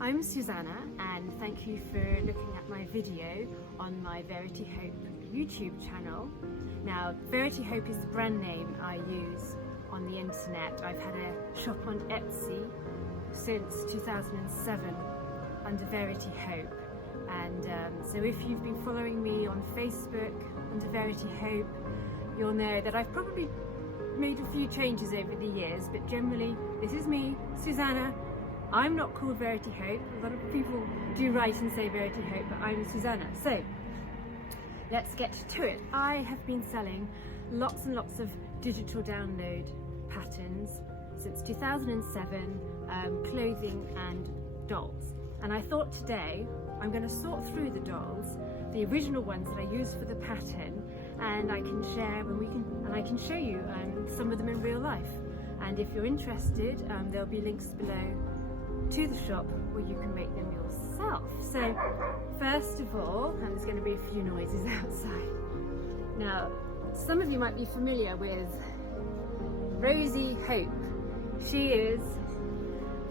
I'm Susanna, and thank you for looking at my video on my Verity Hope YouTube channel. Now, Verity Hope is the brand name I use on the internet. I've had a shop on Etsy since 2007 under Verity Hope, and so if you've been following me on Facebook under Verity Hope, you'll know that I've probably made a few changes over the years, but generally this is me, Susanna. I'm not called Verity Hope. A lot of people do write and say Verity Hope, but I'm Susanna. So let's get to it. I have been selling lots and lots of digital download patterns since 2007, clothing and dolls. And I thought today I'm going to sort through the dolls, the original ones that I used for the pattern, and I can share I can show you some of them in real life. And if you're interested, there'll be links below to the shop where you can make them yourself. So first of all, and there's going to be a few noises outside. Now, some of you might be familiar with Rosie Hope. She is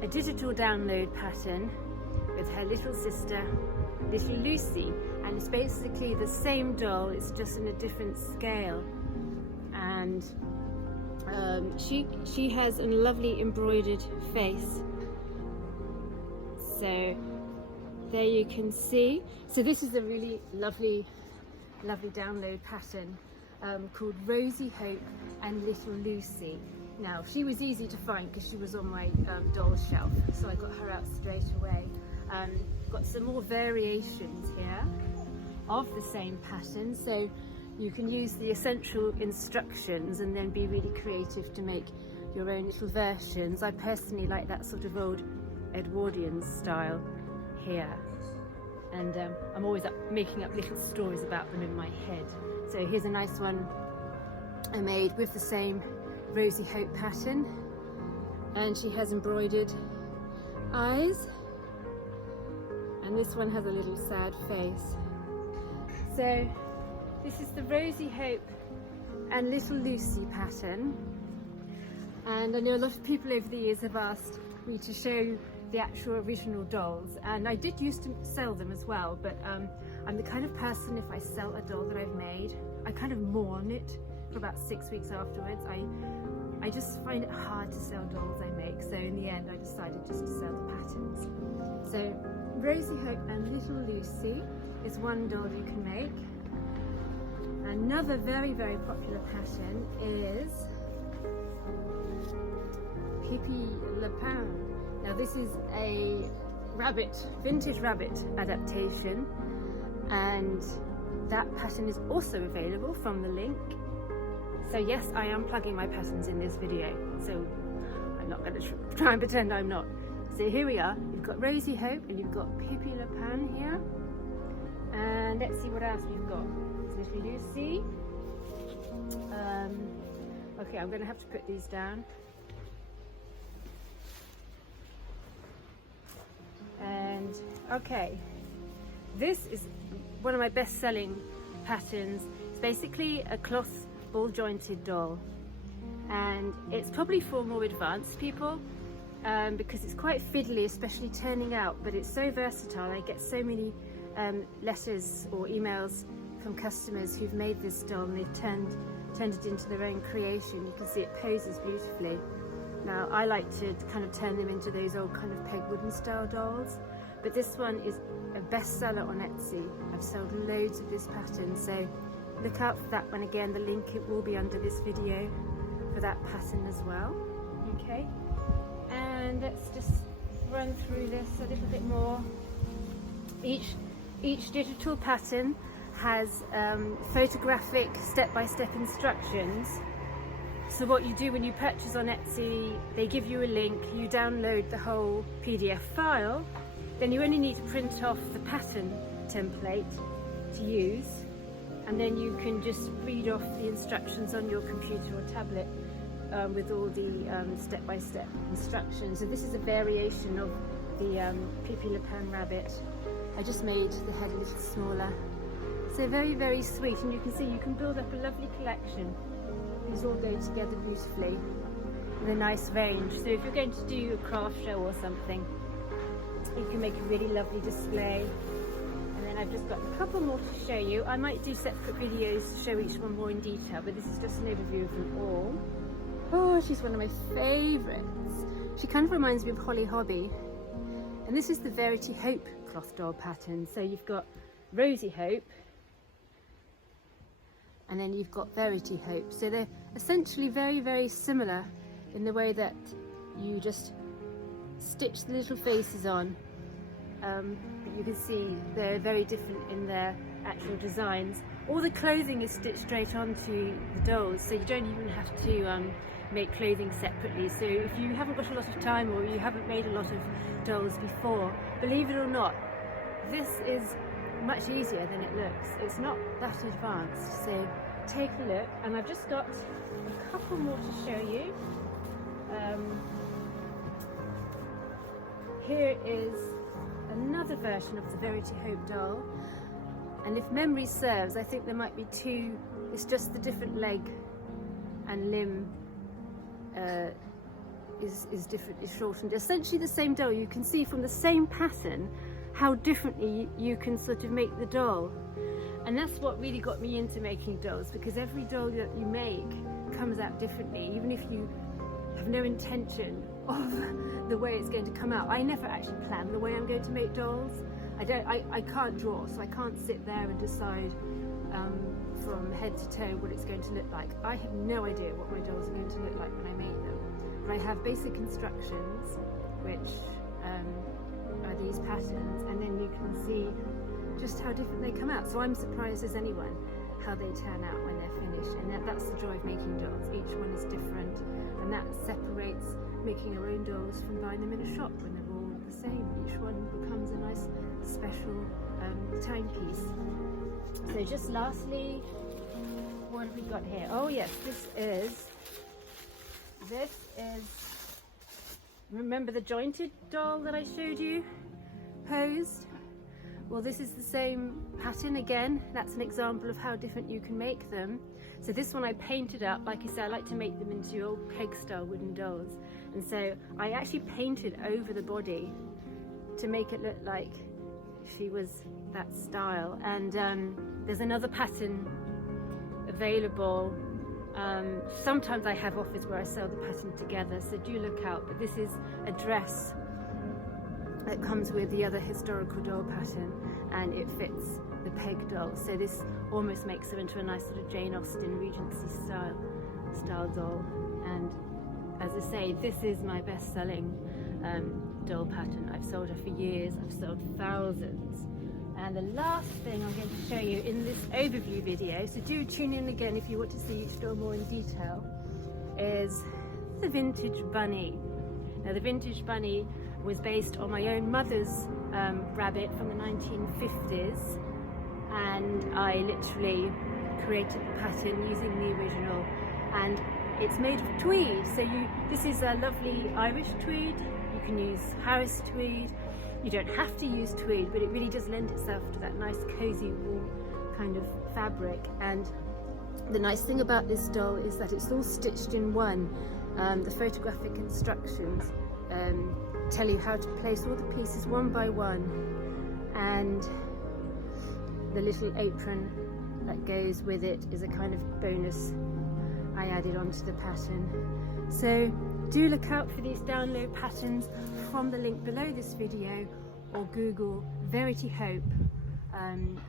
a digital download pattern with her little sister, little Lucy, and it's basically the same doll, it's just in a different scale. And she has a lovely embroidered face. So there you can see. So this is a really lovely download pattern called Rosie Hope and Little Lucy. Now, she was easy to find because she was on my doll shelf, so I got her out straight away. Got some more variations here of the same pattern, so you can use the essential instructions and then be really creative to make your own little versions. I personally like that sort of old Edwardian style here, and I'm always making up little stories about them in my head. So here's a nice one I made with the same Rosie Hope pattern, and she has embroidered eyes, and this one has a little sad face. So this is the Rosie Hope and Little Lucy pattern, and I know a lot of people over the years have asked me to show the actual original dolls, and I did used to sell them as well, but I'm the kind of person, if I sell a doll that I've made, I kind of mourn it for about 6 weeks afterwards. I just find it hard to sell dolls I make, so in the end I decided just to sell the patterns. So Rosie Hope and Little Lucy is one doll you can make. Another very popular pattern is Pippi Lapin. Now this is a vintage rabbit adaptation, and that pattern is also available from the link. So yes, I am plugging my patterns in this video, so I'm not going to try and pretend I'm not. So here we are, you've got Rosie Hope and you've got Pippi Lapin here, and let's see what else we've got. Little Lucy. Okay, I'm going to have to put these down. And okay, this is one of my best-selling patterns. It's basically a cloth ball-jointed doll, and it's probably for more advanced people because it's quite fiddly, especially turning out, but it's so versatile. I get so many letters or emails from customers who've made this doll and they've turned it into their own creation. You can see it poses beautifully. Now, I like to kind of turn them into those old kind of peg wooden style dolls, but this one is a bestseller on Etsy. I've sold loads of this pattern, so look out for that one. Again, the link, it will be under this video for that pattern as well. Okay, and let's just run through this a little bit more. Each digital pattern has photographic step-by-step instructions. So what you do when you purchase on Etsy, they give you a link, you download the whole PDF file, then you only need to print off the pattern template to use, and then you can just read off the instructions on your computer or tablet with all the step-by-step instructions. So this is a variation of the Pippi Lapin rabbit. I just made the head a little smaller. So very sweet, and you can see you can build up a lovely collection. These all go together beautifully in a nice range. So if you're going to do a craft show or something, You can make a really lovely display. And then I've just got a couple more to show you. I might do separate videos to show each one more in detail, but this is just an overview of them all. Oh, she's one of my favourites. She kind of reminds me of Holly Hobby. And this is the Verity Hope cloth doll pattern. So you've got Rosie Hope, and then you've got Verity Hope. So they're essentially very, very similar in the way that you just stitch the little faces on. But you can see they're very different in their actual designs. All the clothing is stitched straight onto the dolls, so you don't even have to make clothing separately. So if you haven't got a lot of time or you haven't made a lot of dolls before, believe it or not, this is much easier than it looks. It's not that advanced, so take a look. And I've just got a couple more to show you. Here is another version of the Verity Hope doll, and if memory serves, I think there might be two. It's just the different leg and limb is different, is shortened. Essentially the same doll. You can see from the same pattern how differently you can sort of make the doll, and that's what really got me into making dolls, because every doll that you make comes out differently, even if you have no intention of the way it's going to come out. I never actually plan the way I'm going to make dolls. I can't draw, so I can't sit there and decide from head to toe what it's going to look like. I have no idea what my dolls are going to look like when I make them. But I have basic instructions, which are these patterns, and then you can see just how different they come out. So I'm surprised as anyone how they turn out when they're finished, and that's the joy of making dolls. Each one is different, and that separates making your own dolls from buying them in a shop when they're all the same. Each one becomes a nice special timepiece. So just lastly, what have we got here? Oh yes, this is, remember the jointed doll that I showed you posed? Well, this is the same pattern again. That's an example of how different you can make them. So this one I painted up. Like I said, I like to make them into old peg style wooden dolls, and so I actually painted over the body to make it look like she was that style. And there's another pattern available. Sometimes I have offers where I sell the pattern together, so do look out. But this is a dress that comes with the other historical doll pattern, and it fits the peg doll. So this almost makes her into a nice sort of Jane Austen Regency style doll. And as I say, this is my best-selling doll pattern. I've sold her for years. I've sold thousands. And the last thing I'm going to show you in this overview video, so do tune in again if you want to see each doll more in detail, is the Vintage Bunny. Now the Vintage Bunny was based on my own mother's rabbit from the 1950s, and I literally created the pattern using the original, and it's made of tweed. So this is a lovely Irish tweed. You can use Harris tweed. You don't have to use tweed, but it really does lend itself to that nice cozy warm kind of fabric. And the nice thing about this doll is that it's all stitched in one. The photographic instructions tell you how to place all the pieces one by one, and the little apron that goes with it is a kind of bonus I added onto the pattern. So do look out for these download patterns from the link below this video, or Google Verity Hope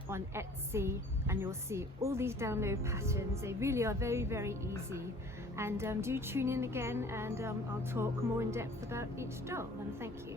on Etsy, and you'll see all these download patterns. They really are very, very easy. And do tune in again, and I'll talk more in depth about each doll. And thank you.